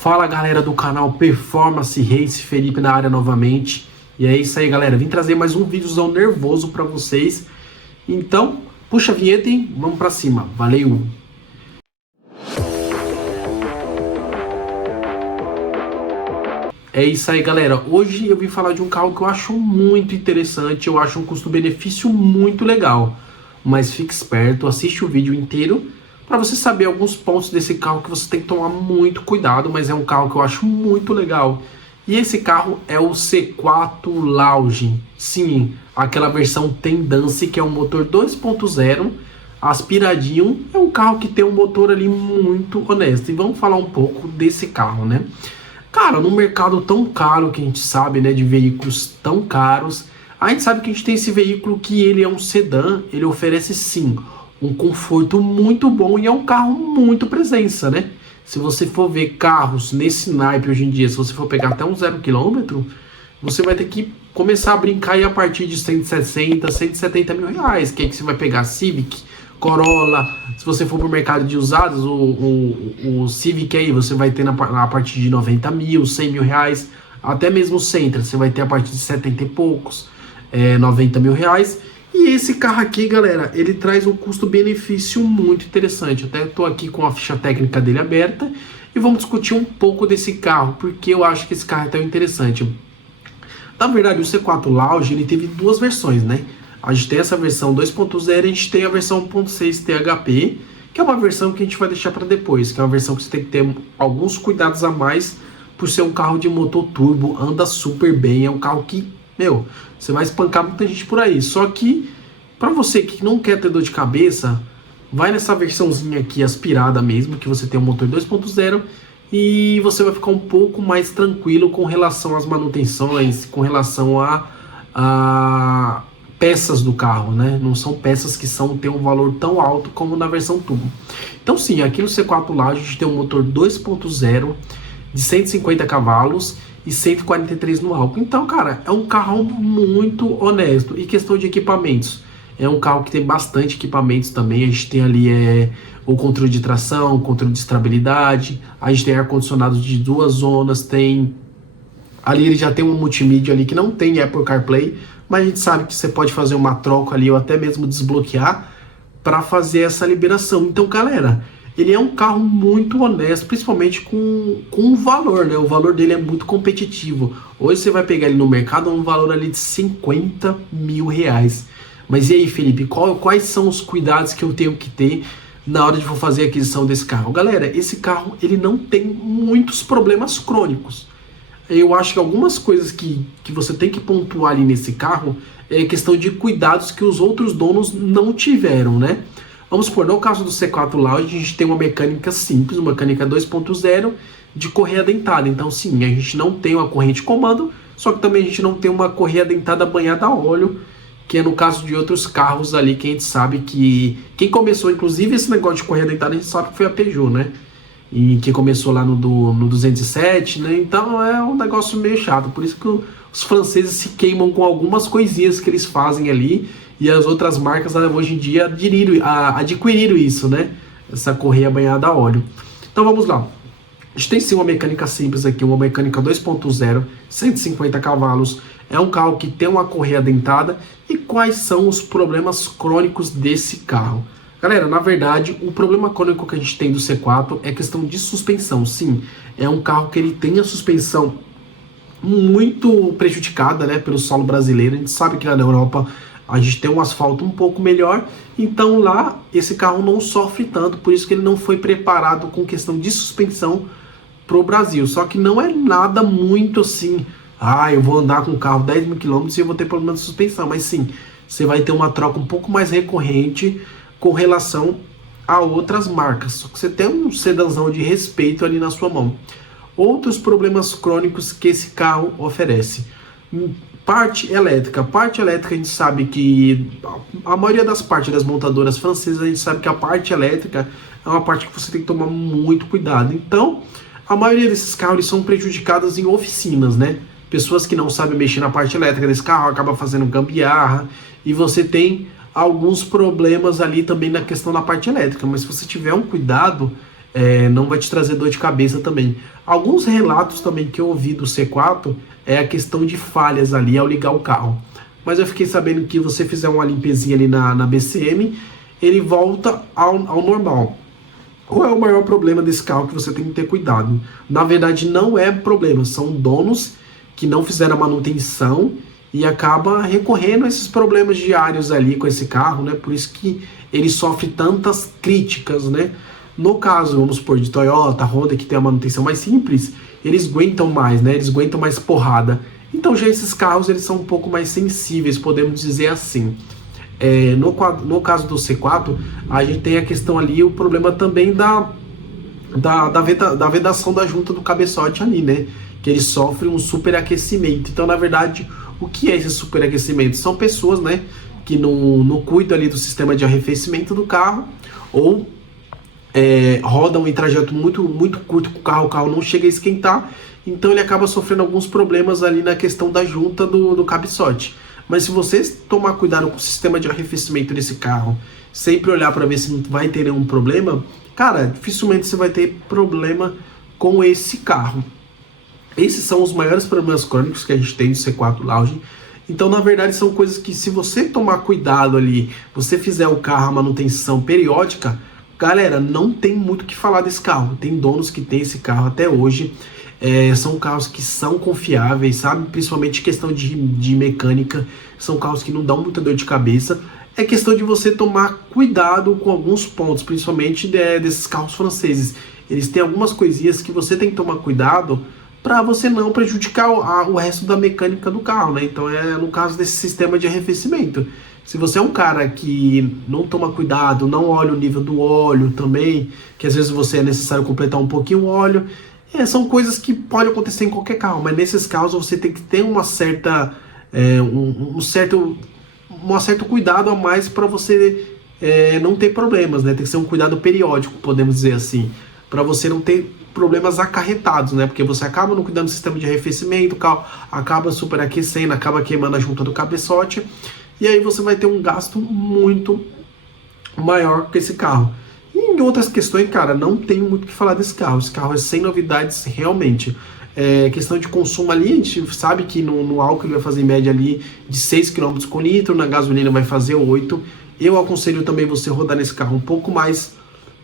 Fala galera do canal Performance Race, Felipe na área novamente. E é isso aí galera, vim trazer mais um vídeozão nervoso pra vocês. Então, puxa a vinheta e vamos pra cima, valeu! É isso aí galera, hoje eu vim falar de um carro que eu acho muito interessante, eu acho um custo-benefício muito legal. Mas fique esperto, assiste o vídeo inteiro para você saber alguns pontos desse carro que você tem que tomar muito cuidado, mas é um carro que eu acho muito legal. E esse carro é o C4 Lounge, sim, aquela versão Tendance, que é um motor 2.0, aspiradinho, é um carro que tem um motor ali muito honesto. E vamos falar um pouco desse carro, né? Cara, num mercado tão caro que a gente sabe, né, de veículos tão caros, a gente sabe que a gente tem esse veículo que ele é um sedã, ele oferece sim um conforto muito bom e é um carro muito presença, né? Se você for ver carros nesse naipe hoje em dia, se você for pegar até um 0 km, você vai ter que começar a brincar aí a partir de 160, 170 mil reais, que aí que você vai pegar Civic, Corolla. Se você for pro mercado de usados, o Civic aí você vai ter a partir de 90 mil, 100 mil reais, até mesmo o Sentra, você vai ter a partir de 70 e poucos, 90 mil reais. E esse carro aqui, galera, ele traz um custo-benefício muito interessante. Até estou aqui com a ficha técnica dele aberta e vamos discutir um pouco desse carro, porque eu acho que esse carro é tão interessante. Na verdade, o C4 Lounge, ele teve duas versões, né? A gente tem essa versão 2.0 e a gente tem a versão 1.6 THP, que é uma versão que a gente vai deixar para depois, que é uma versão que você tem que ter alguns cuidados a mais por ser um carro de motor turbo, anda super bem, é um carro que, meu, você vai espancar muita gente por aí. Só que, para você que não quer ter dor de cabeça, vai nessa versãozinha aqui aspirada mesmo, que você tem um motor 2.0 e você vai ficar um pouco mais tranquilo com relação às manutenções, com relação a peças do carro, né? Não são peças que têm um valor tão alto como na versão turbo. Então sim, aqui no C4 Lounge a gente tem um motor 2.0 de 150 cavalos e 143 no álcool. Então, cara, é um carro muito honesto. E questão de equipamentos, é um carro que tem bastante equipamentos também. A gente tem ali o controle de tração, o controle de estabilidade, a gente tem ar-condicionado de 2 zonas, tem ali ele já tem um multimídia ali que não tem Apple CarPlay, mas a gente sabe que você pode fazer uma troca ali ou até mesmo desbloquear para fazer essa liberação. Então, galera, ele é um carro muito honesto, principalmente com o valor, né? O valor dele é muito competitivo. Hoje você vai pegar ele no mercado a um valor ali de 50 mil reais. Mas e aí, Felipe, quais são os cuidados que eu tenho que ter na hora de for fazer a aquisição desse carro? Galera, esse carro ele não tem muitos problemas crônicos. Eu acho que algumas coisas que você tem que pontuar ali nesse carro é questão de cuidados que os outros donos não tiveram, né? Vamos supor, no caso do C4 Lounge, a gente tem uma mecânica simples, uma mecânica 2.0 de correia dentada. Então sim, a gente não tem uma corrente de comando, só que também a gente não tem uma correia dentada banhada a óleo, que é no caso de outros carros ali que a gente sabe que... Quem começou, inclusive, esse negócio de correia dentada, a gente sabe que foi a Peugeot, né? E que começou lá no 207, né? Então é um negócio meio chato. Por isso que os franceses se queimam com algumas coisinhas que eles fazem ali. E as outras marcas hoje em dia adquiriram isso, né? Essa correia banhada a óleo. Então vamos lá. A gente tem sim uma mecânica simples aqui, uma mecânica 2.0, 150 cavalos. É um carro que tem uma correia dentada. E quais são os problemas crônicos desse carro? Galera, na verdade, o problema crônico que a gente tem do C4 é questão de suspensão. Sim, é um carro que ele tem a suspensão muito prejudicada, né, pelo solo brasileiro. A gente sabe que lá na Europa a gente tem um asfalto um pouco melhor, então lá esse carro não sofre tanto, por isso que ele não foi preparado com questão de suspensão pro Brasil. Só que não é nada muito assim, eu vou andar com o carro 10 mil quilômetros e eu vou ter problema de suspensão, mas sim, você vai ter uma troca um pouco mais recorrente com relação a outras marcas, só que você tem um sedãzão de respeito ali na sua mão. Outros problemas crônicos que esse carro oferece: parte elétrica. Parte elétrica, a gente sabe que a maioria das partes das montadoras francesas, a gente sabe que a parte elétrica é uma parte que você tem que tomar muito cuidado. Então, a maioria desses carros eles são prejudicados em oficinas, né? Pessoas que não sabem mexer na parte elétrica desse carro acabam fazendo gambiarra e você tem alguns problemas ali também na questão da parte elétrica. Mas se você tiver um cuidado, não vai te trazer dor de cabeça também. Alguns relatos também que eu ouvi do C4 é a questão de falhas ali ao ligar o carro. Mas eu fiquei sabendo que você fizer uma limpezinha ali na BCM, ele volta ao normal. Qual é o maior problema desse carro que você tem que ter cuidado? Na verdade, não é problema, são donos que não fizeram a manutenção e acaba recorrendo a esses problemas diários ali com esse carro, né? Por isso que ele sofre tantas críticas, né? No caso, vamos supor, de Toyota, Honda, que tem a manutenção mais simples, eles aguentam mais, né? Eles aguentam mais porrada. Então já esses carros, eles são um pouco mais sensíveis, podemos dizer assim. No caso do C4, a gente tem a questão ali, o problema também da vedação da junta do cabeçote ali, né? Que ele sofre um superaquecimento. Então, na verdade, o que é esse superaquecimento? São pessoas, né, que não cuidam ali do sistema de arrefecimento do carro, ou rodam em trajeto muito, muito curto com o carro não chega a esquentar, então ele acaba sofrendo alguns problemas ali na questão da junta do cabeçote. Mas se você tomar cuidado com o sistema de arrefecimento desse carro, sempre olhar para ver se não vai ter nenhum problema, cara, dificilmente você vai ter problema com esse carro. Esses são os maiores problemas crônicos que a gente tem no C4 Lounge. Então, na verdade, são coisas que, se você tomar cuidado ali, você fizer o carro a manutenção periódica, galera, não tem muito o que falar desse carro. Tem donos que tem esse carro até hoje. São carros que são confiáveis, sabe? Principalmente questão de mecânica. São carros que não dão muita dor de cabeça. É questão de você tomar cuidado com alguns pontos, principalmente desses carros franceses. Eles têm algumas coisinhas que você tem que tomar cuidado para você não prejudicar o resto da mecânica do carro, né? Então no caso desse sistema de arrefecimento. Se você é um cara que não toma cuidado, não olha o nível do óleo também, que às vezes você é necessário completar um pouquinho o óleo, são coisas que podem acontecer em qualquer carro, mas nesses casos você tem que ter uma certa, um certo cuidado a mais para você não ter problemas, né? Tem que ser um cuidado periódico, podemos dizer assim, para você não ter problemas acarretados, né? Porque você acaba não cuidando do sistema de arrefecimento, o carro acaba superaquecendo, acaba queimando a junta do cabeçote, e aí você vai ter um gasto muito maior com esse carro. E em outras questões, cara, não tem muito o que falar desse carro. Esse carro é sem novidades realmente. Questão de consumo ali, a gente sabe que no álcool ele vai fazer em média ali de 6 km com litro, na gasolina vai fazer 8. Eu aconselho também você rodar nesse carro um pouco mais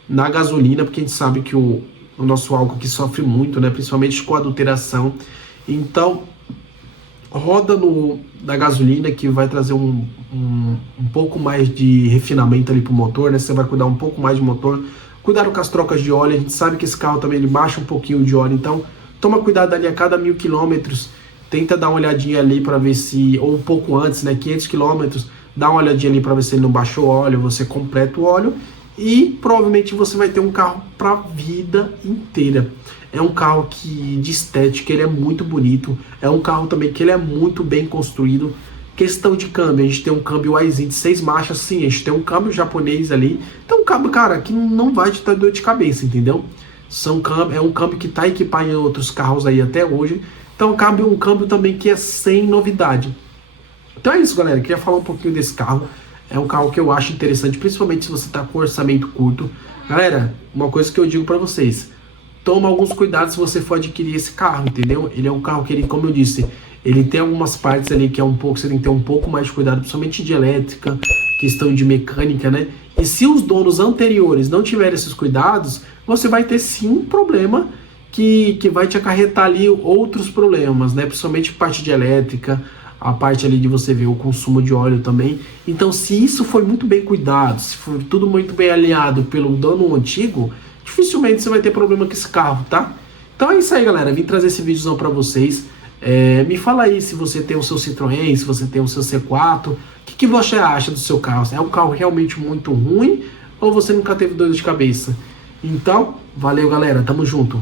na gasolina, porque a gente sabe que o nosso álcool aqui sofre muito, né? Principalmente com a adulteração. Então, roda da gasolina, que vai trazer um pouco mais de refinamento ali pro motor, né? Você vai cuidar um pouco mais de motor. Cuidado com as trocas de óleo. A gente sabe que esse carro também ele baixa um pouquinho de óleo, então toma cuidado ali a cada 1000 km. Tenta dar uma olhadinha ali para ver se, ou um pouco antes, né? 500 km, dá uma olhadinha ali para ver se ele não baixou o óleo. Você completa o óleo e provavelmente você vai ter um carro para vida inteira. É um carro que de estética ele é muito bonito, é um carro também que ele é muito bem construído. Questão de câmbio, a gente tem um câmbio Aisin de 6 marchas, sim, a gente tem um câmbio japonês ali, então um câmbio, cara, que não vai te dar dor de cabeça, entendeu? É um câmbio que está equipado em outros carros aí até hoje, então um câmbio também que é sem novidade. Então é isso, galera, queria falar um pouquinho desse carro. É um carro que eu acho interessante, principalmente se você está com orçamento curto. Galera, uma coisa que eu digo para vocês: toma alguns cuidados se você for adquirir esse carro, entendeu? Ele é um carro que, ele, como eu disse, ele tem algumas partes ali que você tem que ter um pouco mais de cuidado, principalmente de elétrica, questão de mecânica, né? E se os donos anteriores não tiverem esses cuidados, você vai ter sim um problema que vai te acarretar ali outros problemas, né? Principalmente parte de elétrica, a parte ali de você ver o consumo de óleo também. Então, se isso foi muito bem cuidado, se for tudo muito bem alinhado pelo dono antigo, dificilmente você vai ter problema com esse carro, tá? Então é isso aí, galera. Vim trazer esse vídeozão pra vocês. Me fala aí se você tem o seu Citroën, se você tem o seu C4. O que você acha do seu carro? É um carro realmente muito ruim ou você nunca teve dor de cabeça? Então, valeu, galera. Tamo junto.